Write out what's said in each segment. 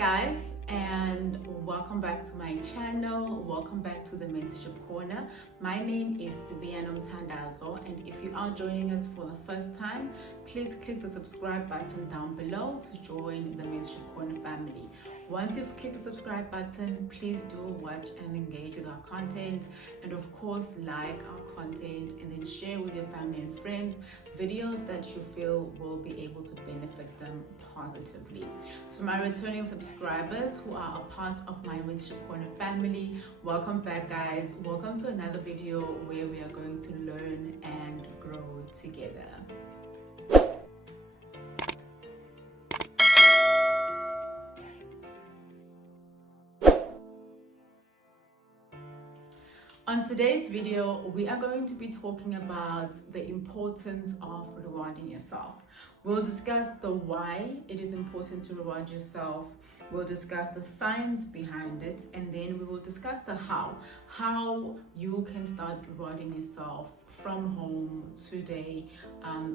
guys, and welcome back to my channel. Welcome back to the Mentorship Corner. My name is Sibiano Mtandazo, and if you are joining us for the first time, please click the subscribe button down below to join the Mentorship Corner family. Once you've clicked the subscribe button, please do watch and engage with our content, and of course like our content, and then share with your family and friends videos that you feel will be able to benefit them positively. To my returning subscribers who are a part of my Mentorship Corner family, welcome back guys. Welcome to another video where we are going to learn and grow together. On today's video, we are going to be talking about the importance of rewarding yourself. We'll discuss the why it is important to reward yourself. We'll discuss the science behind it, and then we will discuss the how you can start rewarding yourself from home today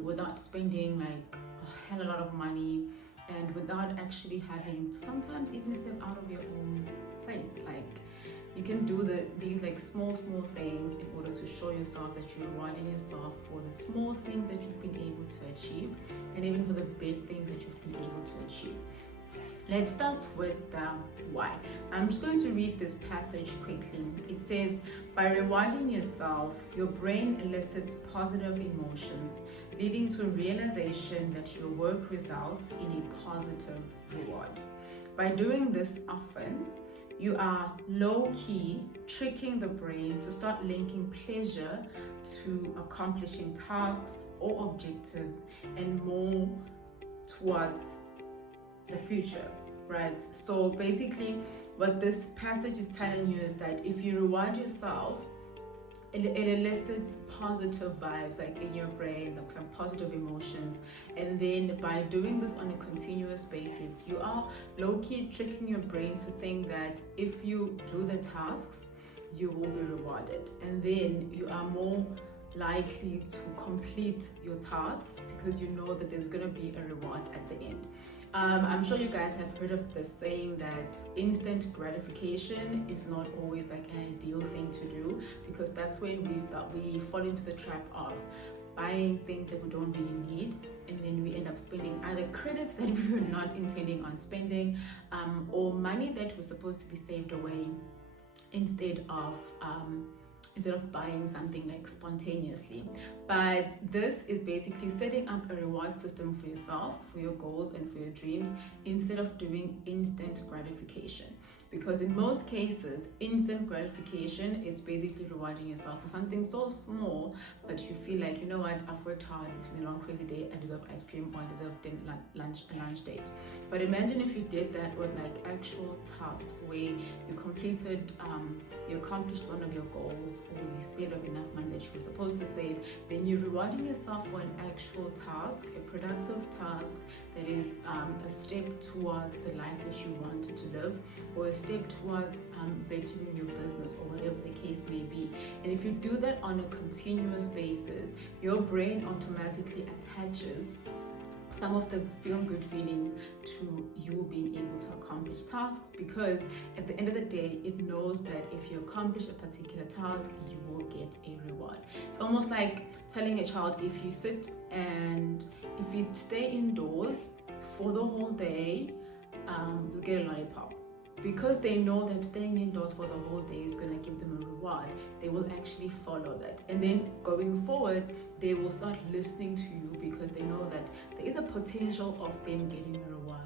without spending like a hell of a lot of money and without actually having to sometimes even step out of your own place. Like, you can do these like small things in order to show yourself that you're rewarding yourself for the small things that you've been able to achieve, and even for the big things that you've been able to achieve. Let's start with the why. I'm just going to read this passage quickly. It says, by rewarding yourself, your brain elicits positive emotions, leading to a realization that your work results in a positive reward. By doing this often, you are low-key tricking the brain to start linking pleasure to accomplishing tasks or objectives and more towards the future, right? So basically what this passage is telling you is that if you reward yourself, it elicits positive vibes like in your brain, like some positive emotions, and then by doing this on a continuous basis, you are low-key tricking your brain to think that if you do the tasks, you will be rewarded, and then you are more likely to complete your tasks because you know that there's going to be a reward at the end. I'm sure you guys have heard of the saying that instant gratification is not always like an ideal thing to do, because that's when we fall into the trap of buying things that we don't really need, and then we end up spending either credits that we were not intending on spending, or money that was supposed to be saved away instead of buying something like spontaneously. But this is basically setting up a reward system for yourself, for your goals and for your dreams, instead of doing instant gratification. Because in most cases, instant gratification is basically rewarding yourself for something so small, but you feel like, you know what, I've worked hard, it's been a long crazy day, I deserve ice cream, or I deserve a lunch date. But imagine if you did that with like actual tasks where you completed, you accomplished one of your goals, or you saved up enough money that you were supposed to save. Then you're rewarding yourself for an actual task, a productive task that is a step towards the life that you wanted to live, or a step towards bettering your business, or whatever the case may be. And if you do that on a continuous basis, your brain automatically attaches some of the feel-good feelings to you being able to accomplish tasks, because at the end of the day, it knows that if you accomplish a particular task, you will get a reward. It's almost like telling a child, if you sit and if you stay indoors for the whole day, you'll get a lollipop. Because they know that staying indoors for the whole day is going to give them a reward, they will actually follow that. And then going forward, they will start listening to you because they know that there is a potential of them getting a reward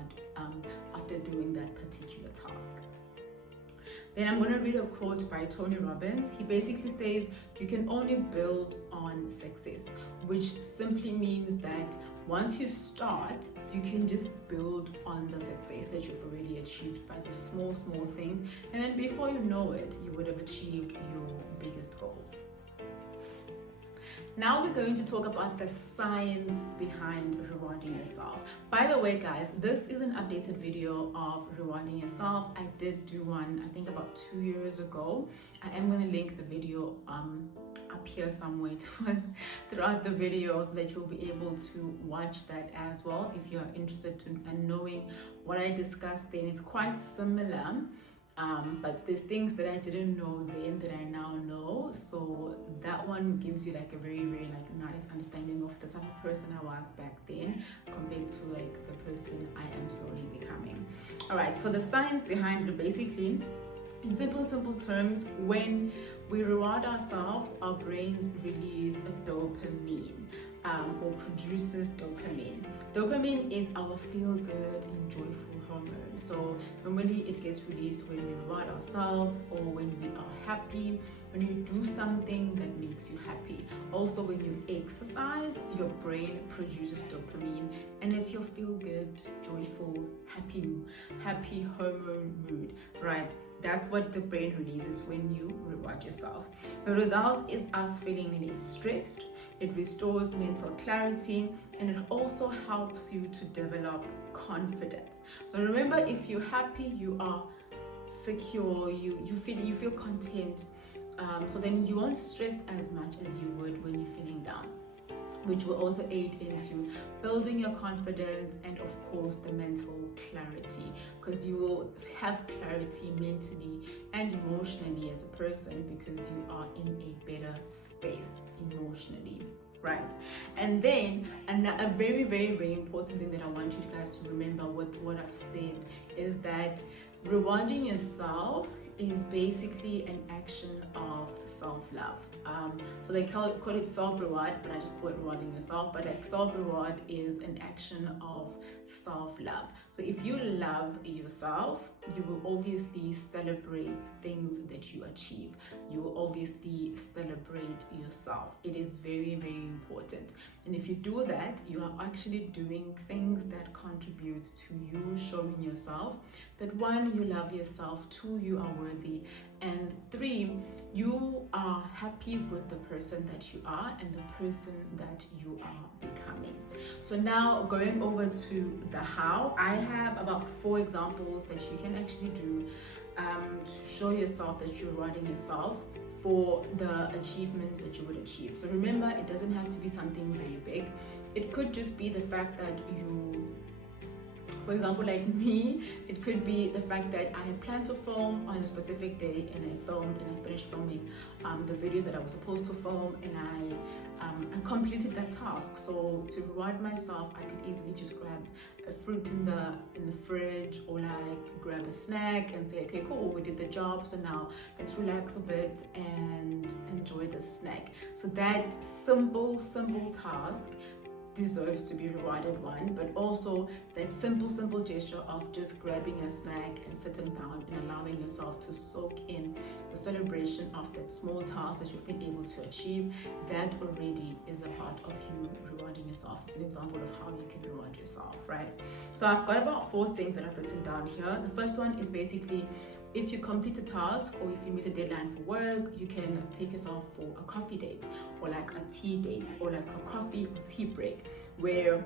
after doing that particular task. Then I'm going to read a quote by Tony Robbins. He basically says, you can only build on success, which simply means that once you start, you can just build on the success that you've already achieved by the small things, and then before you know it, you would have achieved your biggest goals. Now we're going to talk about the science behind rewarding yourself. By the way, guys, this is an updated video of rewarding yourself. yourself. I did do one, I think about 2 years ago. I am going to link the video up here somewhere throughout the video, so that you'll be able to watch that as well if you're interested in knowing what I discussed then. It's quite similar. But there's things that I didn't know then that I now know. So that one gives you like a very, very like nice understanding of the type of person I was back then compared to like the person I am slowly becoming. All right, so the science behind it, basically, in simple terms, when we reward ourselves, our brains release a dopamine, or produces dopamine. Dopamine is our feel-good and joyful hormone. So normally it gets released when we reward ourselves, or when we are happy, when you do something that makes you happy. Also, when you exercise, your brain produces dopamine, and it's your feel-good, joyful, happy hormone mood, right? That's what the brain releases when you reward yourself. The result is us feeling less stressed. It restores mental clarity, and it also helps you to develop confidence. So remember, if you're happy, you are secure, you feel content. So then you won't stress as much as you would when you're feeling down, which will also aid into building your confidence and of course the mental clarity, because you will have clarity mentally and emotionally as a person, because you are in a better space emotionally, right? And then a very, very, very important thing that I want you guys to remember with what I've said is that rewarding yourself is basically an action of self-love. So they call it self-reward, but I just put rewarding yourself. But like self-reward is an action of self-love. So if you love yourself, you will obviously celebrate things that you achieve. You will obviously celebrate yourself. It is very, very important. And if you do that, you are actually doing things that contribute to you showing yourself that, one, you love yourself, two, you are worthy, and three, you are happy with the person that you are and the person that you are becoming. So now going over to the how, I have about 4 examples that you can actually do to show yourself that you're rewarding yourself for the achievements that you would achieve. So remember, it doesn't have to be something very big. It could just be the fact that you, for example, like me, it could be the fact that I had planned to film on a specific day, and I filmed and I finished filming the videos that I was supposed to film, and I completed that task. So to reward myself, I could easily just grab a fruit in the fridge, or like grab a snack and say, okay, cool, we did the job, so now let's relax a bit and enjoy the snack. So that simple task deserves to be rewarded, one, but also that simple gesture of just grabbing a snack and sitting down and allowing yourself to soak in the celebration of that small task that you've been able to achieve, that already is a part of you rewarding yourself. It's an example of how you can reward yourself, right? So I've got about 4 things that I've written down here. The first one is basically, if you complete a task or if you meet a deadline for work, you can take yourself for a coffee date, or like a tea date, or like a coffee or tea break, where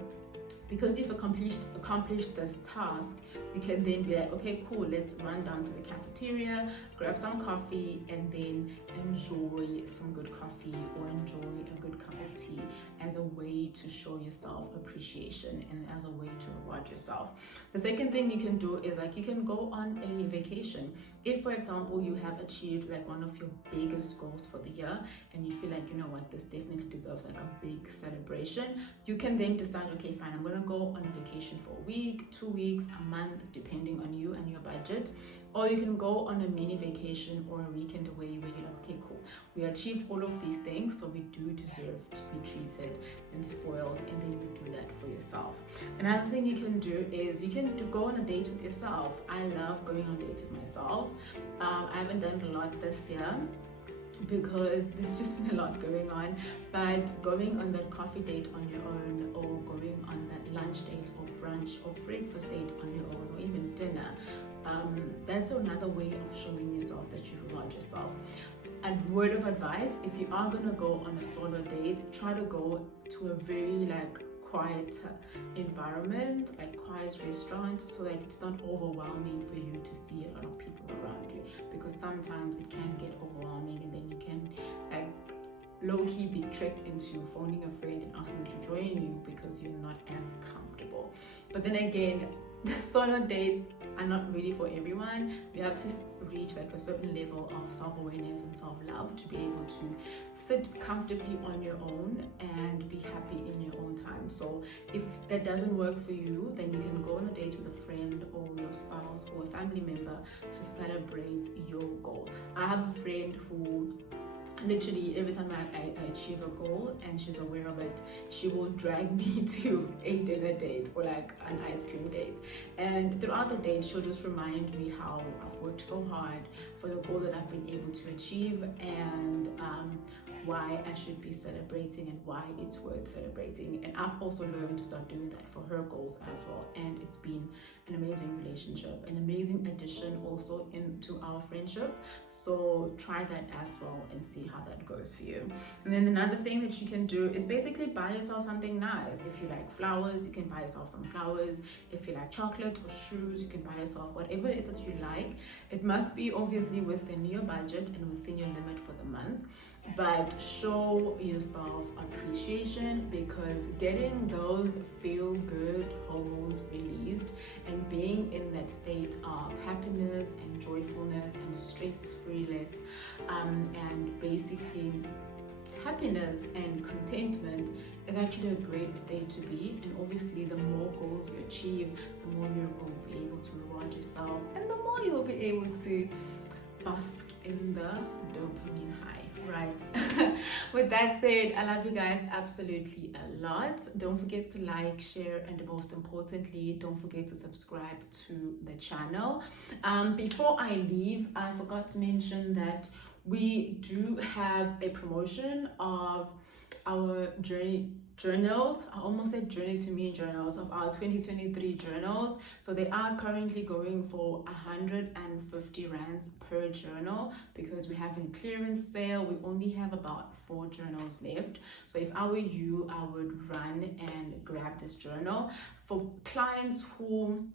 because you've accomplished this task, you can then be like, okay, cool, let's run down to the cafeteria, grab some coffee, and then enjoy some good coffee or enjoy a good cup of tea as a way to show yourself appreciation and as a way to reward yourself. The second thing you can do is like you can go on a vacation. If, for example, you have achieved like one of your biggest goals for the year and you feel like, you know what, this definitely deserves like a big celebration, you can then decide, okay, fine, I'm gonna go on a vacation for a week, 2 weeks, a month, depending on you and your budget. Or you can go on a mini vacation or a weekend away where you're like, okay, cool, we achieved all of these things, so we do deserve to be treated and spoiled, and then you do that for yourself. Another thing you can do is you can go on a date with yourself. I love going on dates with myself. I haven't done a lot this year because there's just been a lot going on, but going on that coffee date on your own, or going on that lunch date or brunch or breakfast date on your own, or even dinner, that's another way of showing yourself that you reward yourself. And word of advice, if you are going to go on a solo date, try to go to a very like quiet environment, like quiet restaurant, so that it's not overwhelming for you to see sometimes it can get overwhelming, and then you can like low-key be tricked into phoning a friend and asking them to join you because you're not as comfortable. But then again, the solo dates are not really for everyone. You have to reach like a certain level of self-awareness and self-love to be able to sit comfortably on your own and be happy in your own time. So if that doesn't work for you, then you can go on a date with a friend or your spouse or a family member to celebrate your goal. I have a friend who literally every time I achieve a goal and she's aware of it, she will drag me to a dinner date or like an ice cream date, and throughout the date she'll just remind me how I've worked so hard for the goal that I've been able to achieve, and why I should be celebrating and why it's worth celebrating. And I've also learned to start doing that for her goals as well, and it's been an amazing relationship, an amazing addition also into our friendship. So try that as well and see how that goes for you. And then another thing that you can do is basically buy yourself something nice. If you like flowers, you can buy yourself some flowers. If you like chocolate or shoes, you can buy yourself whatever it is that you like. It must be obviously within your budget and within your limit for the month, but show yourself appreciation, because getting those feel good hormones released and being in that state of happiness and joyfulness and stress-freeness and basically happiness and contentment is actually a great state to be. And obviously the more goals you achieve, the more you're going to be able to reward yourself, and the more you'll be able to bask in the dopamine high. Right. With that said, I love you guys absolutely a lot. Don't forget to like, share, and most importantly, don't forget to subscribe to the channel. Before I leave, I forgot to mention that we do have a promotion of our journals. I almost said journey to me journals, of our 2023 journals. So they are currently going for 150 rands per journal, because we're having clearance sale. We only have about 4 journals left. So if I were you, I would run and grab this journal. For clients who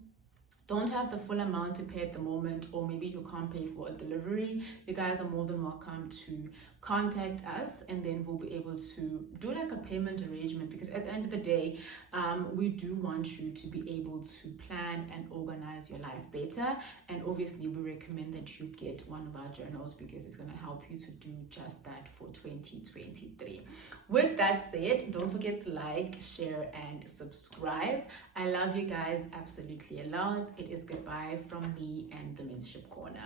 don't have the full amount to pay at the moment, or maybe you can't pay for a delivery, you guys are more than welcome to contact us, and then we'll be able to do like a payment arrangement, because at the end of the day, we do want you to be able to plan and organize your life better. And obviously we recommend that you get one of our journals, because it's going to help you to do just that for 2023. With that said, don't forget to like, share, and subscribe. I love you guys absolutely a lot. It is goodbye from me and the Mentorship Corner.